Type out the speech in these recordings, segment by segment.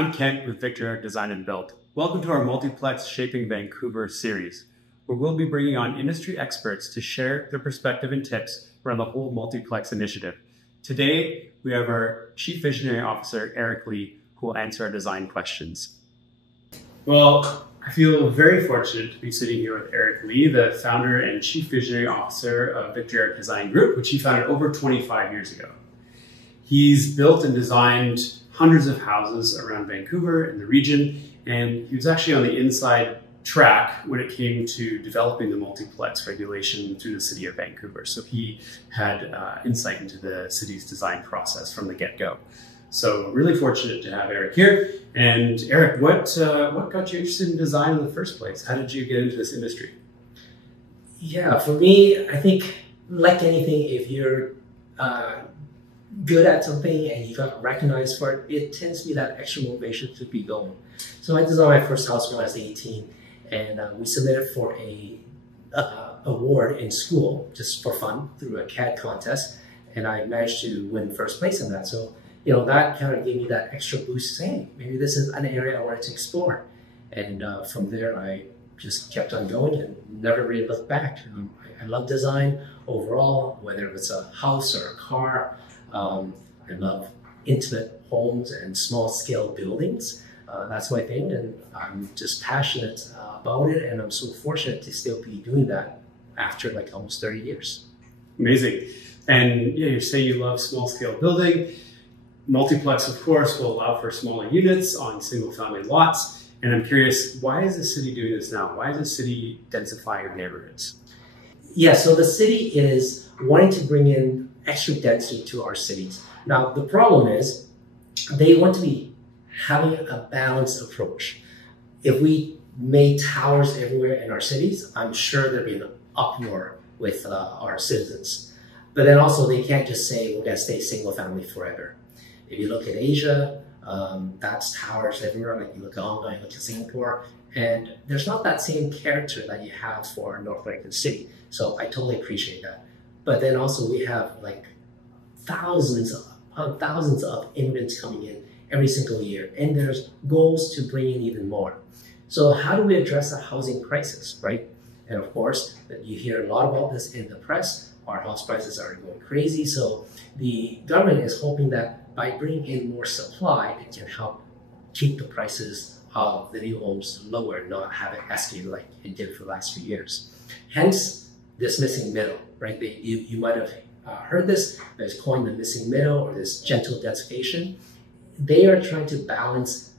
I'm Kent with VictorEric Design+Build. Welcome to our Multiplex Shaping Vancouver series, where we'll be bringing on industry experts to share their perspective and tips around the whole Multiplex initiative. Today, we have our Chief Visionary Officer, Eric Lee, who will answer our design questions. Well, I feel very fortunate to be sitting here with Eric Lee, the founder and Chief Visionary Officer of VictorEric Design Group, which he founded over 25 years ago. He's built and designed hundreds of houses around Vancouver and the region, and he was actually on the inside track when it came to developing the multiplex regulation through the city of Vancouver. So he had insight into the city's design process from the get-go. So really fortunate to have Eric here. And Eric, what got you interested in design in the first place? How did you get into this industry? Yeah, for me, I think like anything, if you're good at something and you got recognized for it, it tends to be that extra motivation to be going. So I designed my first house when I was 18, and we submitted for a award in school just for fun through a CAD contest, and I managed to win first place in that. So that kind of gave me that extra boost, saying maybe this is an area I wanted to explore. And from there, I just kept on going and never really looked back. I love design overall, whether it's a house or a car. I love intimate homes and small-scale buildings. That's my thing, and I'm just passionate about it, and I'm so fortunate to still be doing that after like almost 30 years. Amazing. And yeah, you say you love small-scale building. Multiplex, of course, will allow for smaller units on single-family lots. And I'm curious, why is the city doing this now? Why is the city densifying neighborhoods? Yeah, so the city is wanting to bring in extra density to our cities. Now, the problem is they want to be having a balanced approach. If we made towers everywhere in our cities, I'm sure there'd be an uproar with our citizens. But then also they can't just say we're gonna stay single family forever. If you look at Asia, that's towers everywhere. Like you look at Hong Kong, you look at Singapore, and there's not that same character that you have for North American city. So I totally appreciate that. But then also we have like thousands of immigrants coming in every single year, and there's goals to bring in even more. So how do we address the housing crisis, right? And of course, you hear a lot about this in the press. Our house prices are going crazy. So the government is hoping that by bringing in more supply, it can help keep the prices of the new homes lower, not have it escalate like it did for the last few years. Hence, this missing middle, right? You might have heard this, it's coined the missing middle or this gentle densification. They are trying to balance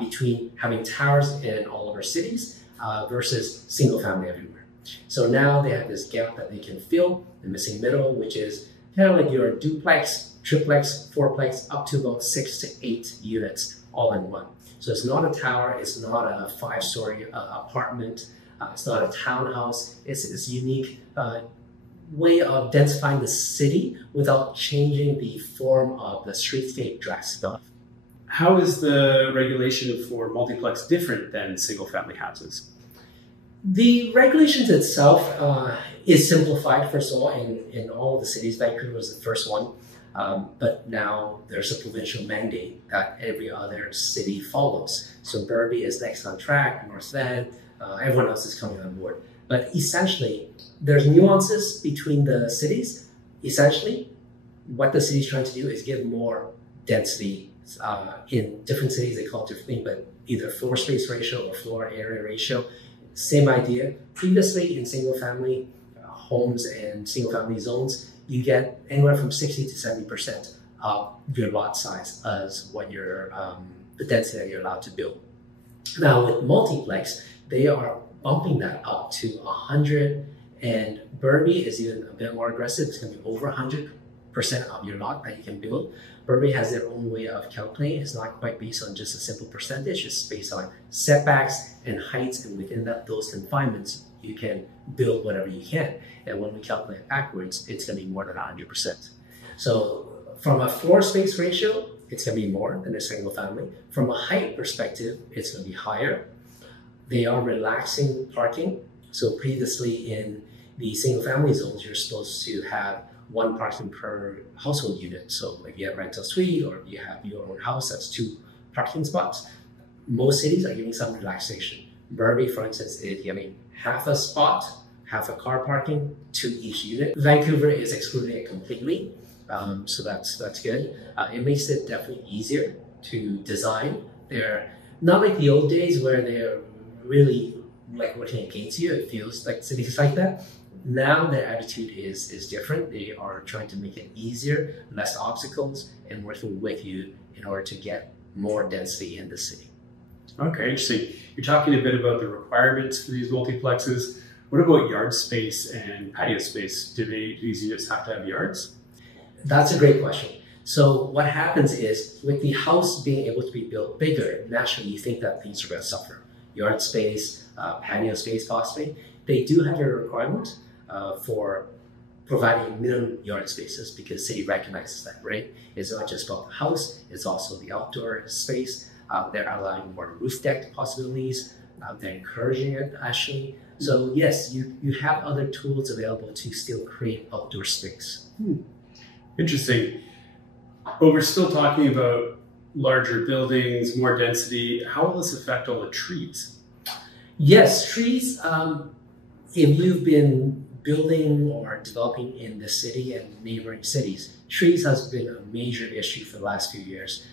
between having towers in all of our cities versus single family everywhere. So now they have this gap that they can fill, the missing middle, which is kind of like your duplex, triplex, fourplex, up to about 6 to 8 units all in one. So it's not a tower, it's not a 5-story apartment, it's not a townhouse. It's this unique way of densifying the city without changing the form of the streetscape drastically. How is the regulation for multiplex different than single-family houses? The regulations itself is simplified, first of all, in all of the cities. Vancouver was the first one, but now there's a provincial mandate that every other city follows. So Burnaby is next on track, North Van, everyone else is coming on board. But essentially, there's nuances between the cities. Essentially, what the city's trying to do is give more density. In different cities, they call it different things, but either floor space ratio or floor area ratio. Same idea. Previously, in single-family homes and single-family zones, you get anywhere from 60 to 70% of your lot size as what your the density that you're allowed to build. Now, with multiplex, they are bumping that up to 100, and Burnaby is even a bit more aggressive. It's going to be over 100% of your lot that you can build. Burnaby has their own way of calculating. It's not quite based on just a simple percentage. It's based on setbacks and heights, and within those confinements, you can build whatever you can. And when we calculate backwards, it's going to be more than 100%. So from a floor space ratio, it's going to be more than a single family. From a height perspective, it's going to be higher. They are relaxing parking. So previously in the single family zones, you're supposed to have one parking per household unit. So if you have rental suite or you have your own house, that's two parking spots. Most cities are giving some relaxation. Burnaby, for instance, is giving half a spot, half a car parking to each unit. Vancouver is excluding it completely, so that's good. It makes it definitely easier to design. They're not like the old days where they're really like working against you. It feels like cities like that. Now their attitude is different. They are trying to make it easier, less obstacles, and working with you in order to get more density in the city. Okay, interesting. You're talking a bit about the requirements for these multiplexes. What about yard space and patio space? Do these units have to have yards? That's a great question. So what happens is, with the house being able to be built bigger, naturally you think that things are going to suffer. Yard space, patio space possibly. They do have a requirement for providing minimum yard spaces because city recognizes that, right? It's not just about the house, it's also the outdoor space. They're allowing more roof deck possibilities. They're encouraging it, actually. So yes, you have other tools available to still create outdoor space. Interesting. But we're still talking about larger buildings, more density. How will this affect all the trees? Yes, trees, if you've been building or developing in the city and neighboring cities, trees has been a major issue for the last few years.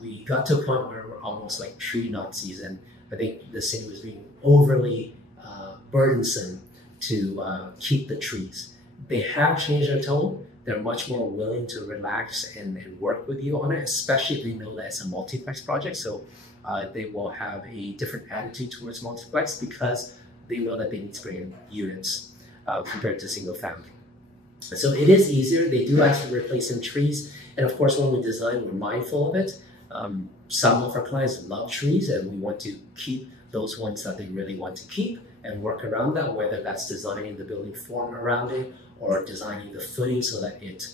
We got to a point where we're almost like tree Nazis, and I think the city was being overly burdensome to keep the trees. They have changed their tone. They're much more willing to relax and work with you on it, especially if they know that it's a multiplex project. So they will have a different attitude towards multiplex because they know that they need to bring in units compared to single family. So it is easier. They do actually replace some trees. And of course, when we design, we're mindful of it. Some of our clients love trees, and we want to keep those ones that they really want to keep and work around that, whether that's designing the building form around it or designing the footing so that it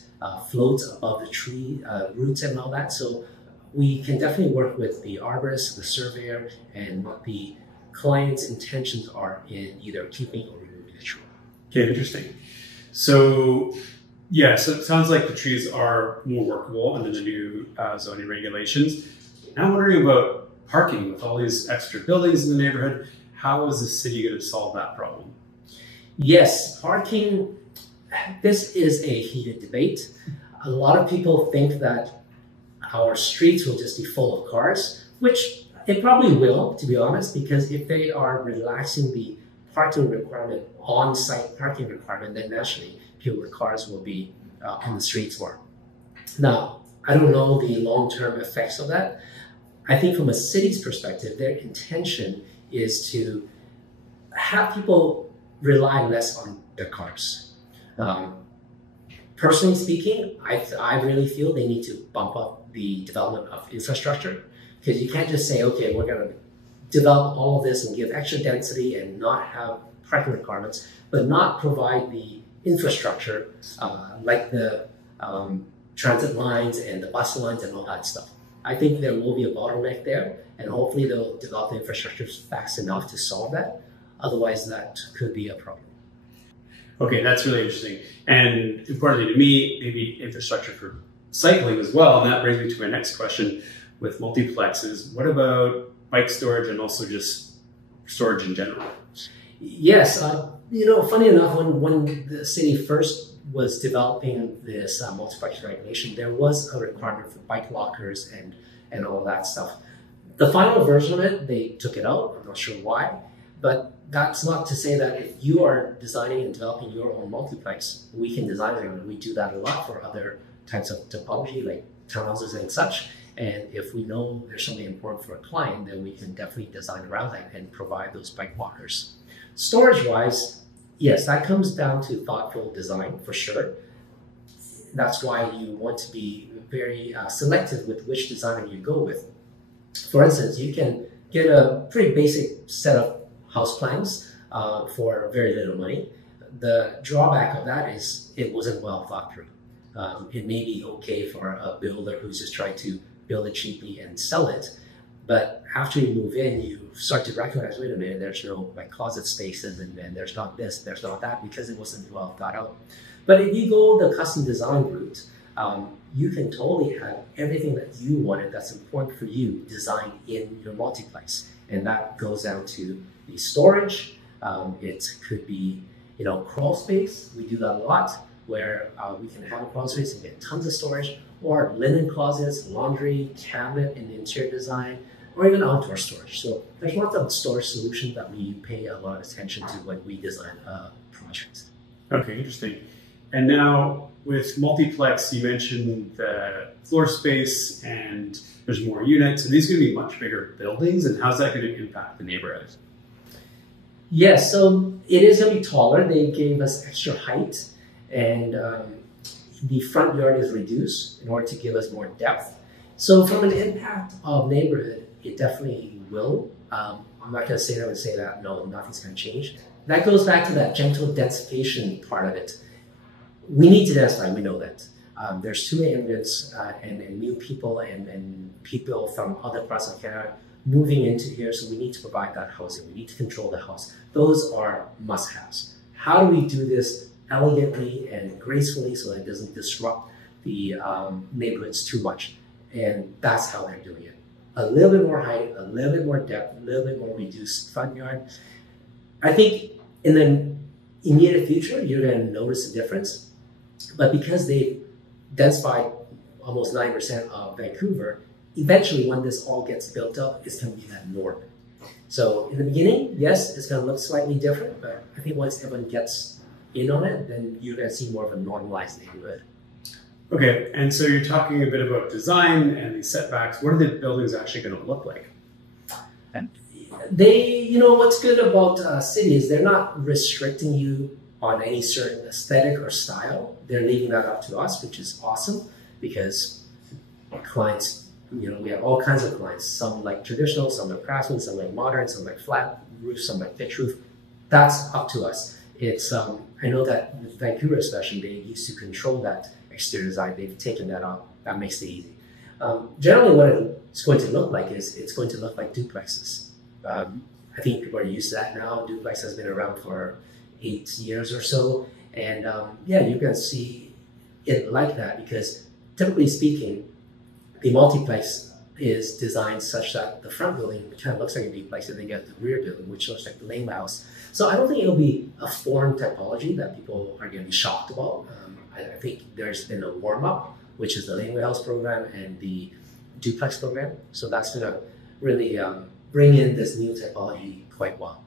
floats above the tree roots and all that. So we can definitely work with the arborist, the surveyor, and what the client's intentions are in either keeping or removing the tree. Okay, interesting. So yeah, so it sounds like the trees are more workable under the new zoning regulations. Now I'm wondering about parking with all these extra buildings in the neighborhood. How is the city going to solve that problem? Yes, parking, this is a heated debate. A lot of people think that our streets will just be full of cars, which it probably will, to be honest, because if they are relaxing the parking requirement, on-site parking requirement, then naturally fewer cars will be on the streets more. Now, I don't know the long-term effects of that. I think from a city's perspective, their intention is to have people rely less on their cars. Personally speaking, I really feel they need to bump up the development of infrastructure, because you can't just say, okay, we're going to develop all of this and give extra density and not have parking requirements, but not provide the infrastructure like the transit lines and the bus lines and all that stuff. I think there will be a bottleneck there, and hopefully they'll develop the infrastructure fast enough to solve that. Otherwise, that could be a problem. Okay, that's really interesting. And importantly to me, maybe infrastructure for cycling as well. And that brings me to my next question with multiplexes. What about bike storage and also just storage in general? Yes, you know, funny enough, when the city first was developing this multiplex regulation, there was a requirement for bike lockers and all that stuff. The final version of it, they took it out. I'm not sure why, but that's not to say that if you are designing and developing your own multiplex, we can design it, and we do that a lot for other types of topology like townhouses and such. And if we know there's something important for a client, then we can definitely design around that and provide those bike lockers. Storage-wise, yes, that comes down to thoughtful design for sure. That's why you want to be very selective with which designer you go with. For instance, you can get a pretty basic set of house plans for very little money. The drawback of that is it wasn't well thought through. It may be okay for a builder who's just trying to build it cheaply and sell it, but after you move in, you start to recognize, wait a minute, there's no like closet spaces, and there's not this, there's not that, because it wasn't well thought out. But if you go the custom design route, you can totally have everything that you wanted that's important for you designed in your multiplex. And that goes down to the storage. It could be, crawl space. We do that a lot, where we can have a crawl space and get tons of storage, or linen closets, laundry, cabinet, and interior design, or even outdoor storage. So there's lots of storage solutions that we pay a lot of attention to when we design projects. Okay, interesting. And now with multiplex, you mentioned the floor space and there's more units. So these are going to be much bigger buildings, and how's that going to impact the neighborhood? Yes, so it is going to be taller. They gave us extra height, and the front yard is reduced in order to give us more depth. So from an impact of neighborhood, it definitely will. I'm not going to say that, no, nothing's going to change. That goes back to that gentle densification part of it. We need to densify, we know that. There's too many immigrants and new people and people from other parts of Canada moving into here, so we need to provide that housing. We need to control the house. Those are must-haves. How do we do this elegantly and gracefully so that it doesn't disrupt the neighborhoods too much? And that's how they're doing it. A little bit more height, a little bit more depth, a little bit more reduced front yard. I think in the immediate future, you're going to notice a difference. But because they densified almost 9% of Vancouver, eventually when this all gets built up, it's going to be that norm. So in the beginning, yes, it's going to look slightly different, but I think once everyone gets in on it, then you're going to see more of a normalized neighborhood. Okay, and so you're talking a bit about design and the setbacks. What are the buildings actually going to look like? What's good about city is they're not restricting you on any certain aesthetic or style. They're leaving that up to us, which is awesome, because clients, we have all kinds of clients. Some like traditional, some like craftsmen, some like modern, some like flat roof, some like pitch roof. That's up to us. It's I know that with Vancouver especially, they used to control that exterior design. They've taken that out. That makes it easy. Generally, what it's going to look like is it's going to look like duplexes. I think people are used to that now. Duplex has been around for 8 years or so. And yeah, you're going to see it like that, because typically speaking, the multiplex is designed such that the front building kind of looks like a duplex, and then you have the rear building, which looks like the lane house. So I don't think it'll be a foreign typology that people are going to be shocked about. I think there's been a warm-up, which is the laneway house program and the duplex program. So that's going to really bring in this new typology quite well.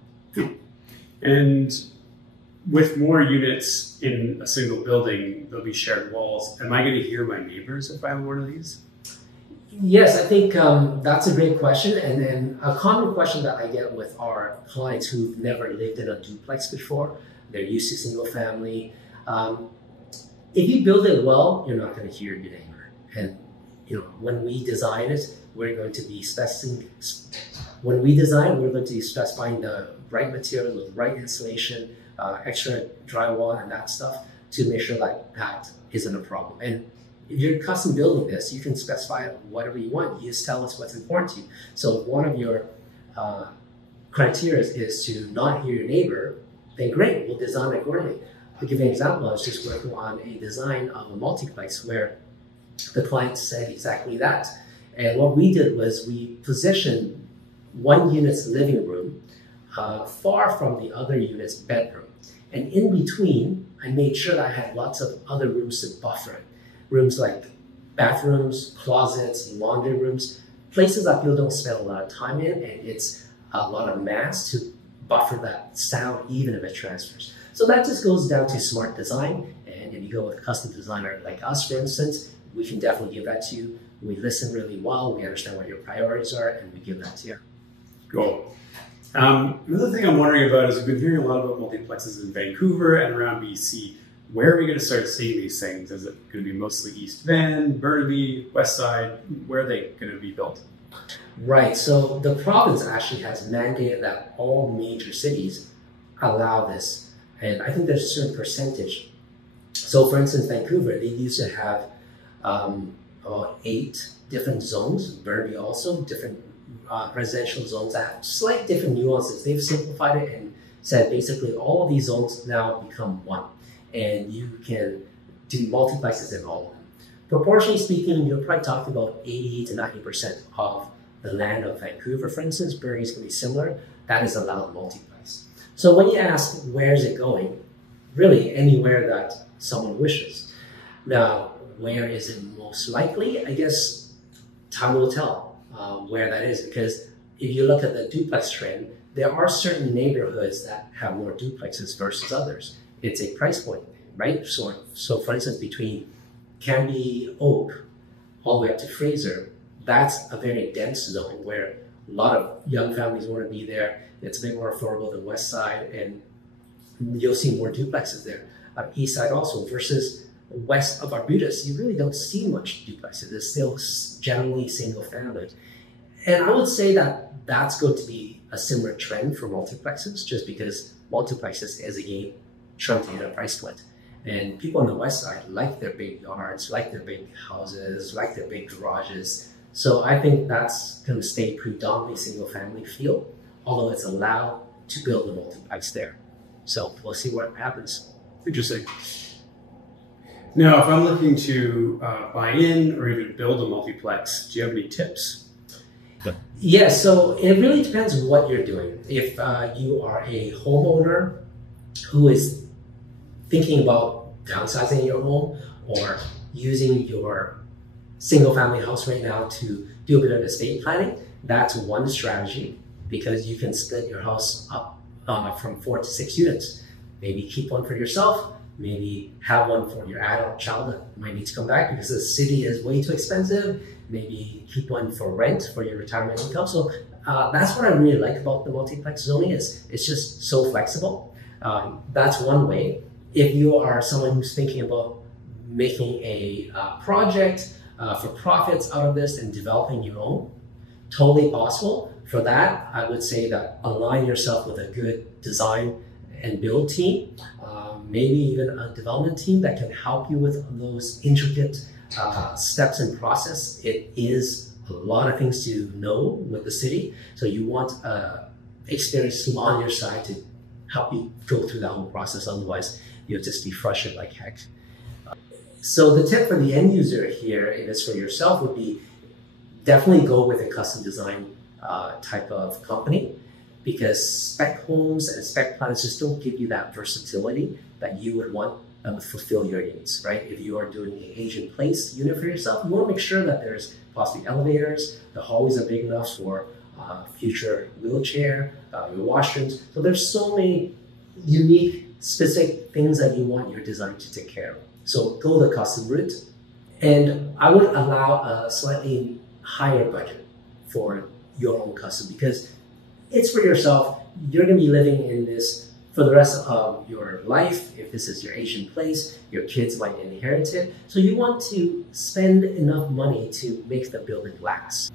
And with more units in a single building, there'll be shared walls. Am I going to hear my neighbors if I have one of these? Yes, I think that's a great question. And then a common question that I get with our clients who've never lived in a duplex before, they're used to single family. If you build it well, you're not going to hear your neighbor. And when we design it, we're going to be specifying the right material, the right insulation, extra drywall and that stuff to make sure that isn't a problem. And if you're custom building this, you can specify whatever you want. You just tell us what's important to you. So if one of your criteria is to not hear your neighbor, then great, we'll design it accordingly. I'll give you an example. I was just working on a design of a multiplex where the client said exactly that. And what we did was we positioned one unit's living room far from the other unit's bedroom. And in between, I made sure that I had lots of other rooms to buffer it. Rooms like bathrooms, closets, laundry rooms, places that people don't spend a lot of time in, and it's a lot of mass to buffer that sound even if it transfers. So that just goes down to smart design. And if you go with a custom designer like us, for instance, we can definitely give that to you. We listen really well, we understand what your priorities are, and we give that to you. Cool. Another thing I'm wondering about is we've been hearing a lot about multiplexes in Vancouver and around BC. Where are we going to start seeing these things? Is it going to be mostly East Van, Burnaby, West Side? Where are they going to be built? Right, so the province actually has mandated that all major cities allow this. And I think there's a certain percentage. So for instance, Vancouver, they used to have about 8 different zones. Burnaby also, different residential zones that have slight different nuances. They've simplified it and said basically all of these zones now become one. And you can do multiplexes in all of them. proportionally speaking, you're probably talking about 80 to 90% of the land of Vancouver, for instance. Burnaby is going to be similar. That is allowed multiplex. So when you ask where is it going, really anywhere that someone wishes. Now, where is it most likely? I guess time will tell where that is, because if you look at the duplex trend, there are certain neighborhoods that have more duplexes versus others. It's a price point, right? So for instance, between Canby Oak all the way up to Fraser, that's a very dense zone where a lot of young families want to be there. It's a bit more affordable than West Side, and you'll see more duplexes there. East Side also, versus west of Arbutus, you really don't see much duplexes. It's still generally single family. And I would say that that's going to be a similar trend for multiplexes, just because multiplexes is again trying to hit a price point. And people on the west side like their big yards, like their big houses, like their big garages. So I think that's going to stay predominantly single family feel, although it's allowed to build a multiplex there. So we'll see what happens. Interesting. Now, if I'm looking to buy in or even build a multiplex, do you have any tips? Yeah, so it really depends what you're doing. If you are a homeowner who is thinking about downsizing your home or using your single family house right now to do a bit of estate planning, that's one strategy, because you can split your house up from 4 to 6 units. Maybe keep one for yourself, maybe have one for your adult child that might need to come back because the city is way too expensive. Maybe keep one for rent for your retirement income. So that's what I really like about the multiplex zoning is it's just so flexible. That's one way. If you are someone who's thinking about making a project for profits out of this and developing your own, totally possible. For that, I would say that align yourself with a good design and build team, maybe even a development team that can help you with those intricate steps and process. It is a lot of things to know with the city, so you want experience on your side to help you go through that whole process. Otherwise, you'll just be frustrated like heck. So the tip for the end user here, if it's for yourself, would be definitely go with a custom design type of company, because spec homes and spec plans just don't give you that versatility that you would want to fulfill your needs, right? If you are doing an Asian place unit for yourself, you want to make sure that there's possibly elevators, the hallways are big enough for future wheelchair, your washrooms. So there's so many unique, specific things that you want your design to take care of. So go the custom route, and I would allow a slightly higher budget for your own custom, because it's for yourself. You're going to be living in this for the rest of your life. If this is your Asian place, your kids might inherit it. So you want to spend enough money to make the building last.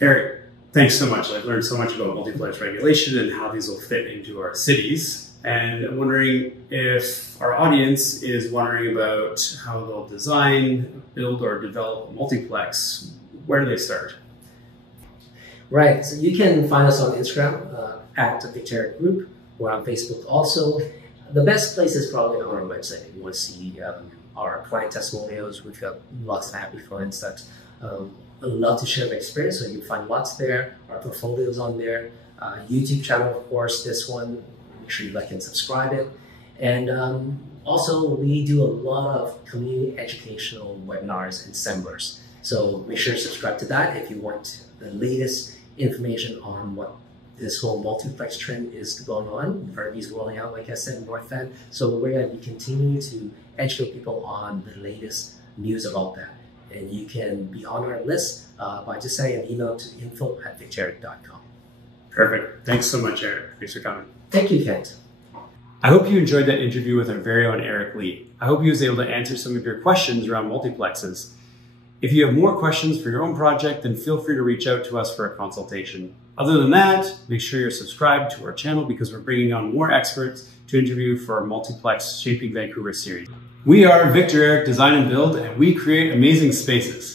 Eric, thanks so much. I've learned so much about multiplex regulation and how these will fit into our cities. And I'm wondering if our audience is wondering about how they'll design, build, or develop a multiplex. Where do they start? Right, so you can find us on Instagram at VictorEric Group. We're on Facebook also. The best place is probably on our website. If you want to see our client testimonials, we've got lots of happy clients that love to share their experience, so you can find lots there. Our portfolio's on there. YouTube channel, of course, this one. Make sure you like and subscribe it. And also, we do a lot of community educational webinars and seminars. So make sure to subscribe to that if you want the latest information on what this whole multiplex trend is going on. Burnaby's rolling out, like I said, in North End. So we're going to be continuing to educate people on the latest news about that. And you can be on our list by just sending an email to info@victoreric.com. Perfect. Thanks so much, Eric. Thanks for coming. Thank you, Kent. I hope you enjoyed that interview with our very own Eric Lee. I hope he was able to answer some of your questions around multiplexes. If you have more questions for your own project, then feel free to reach out to us for a consultation. Other than that, make sure you're subscribed to our channel, because we're bringing on more experts to interview for our Multiplex Shaping Vancouver series. We are VictorEric Design and Build, and we create amazing spaces.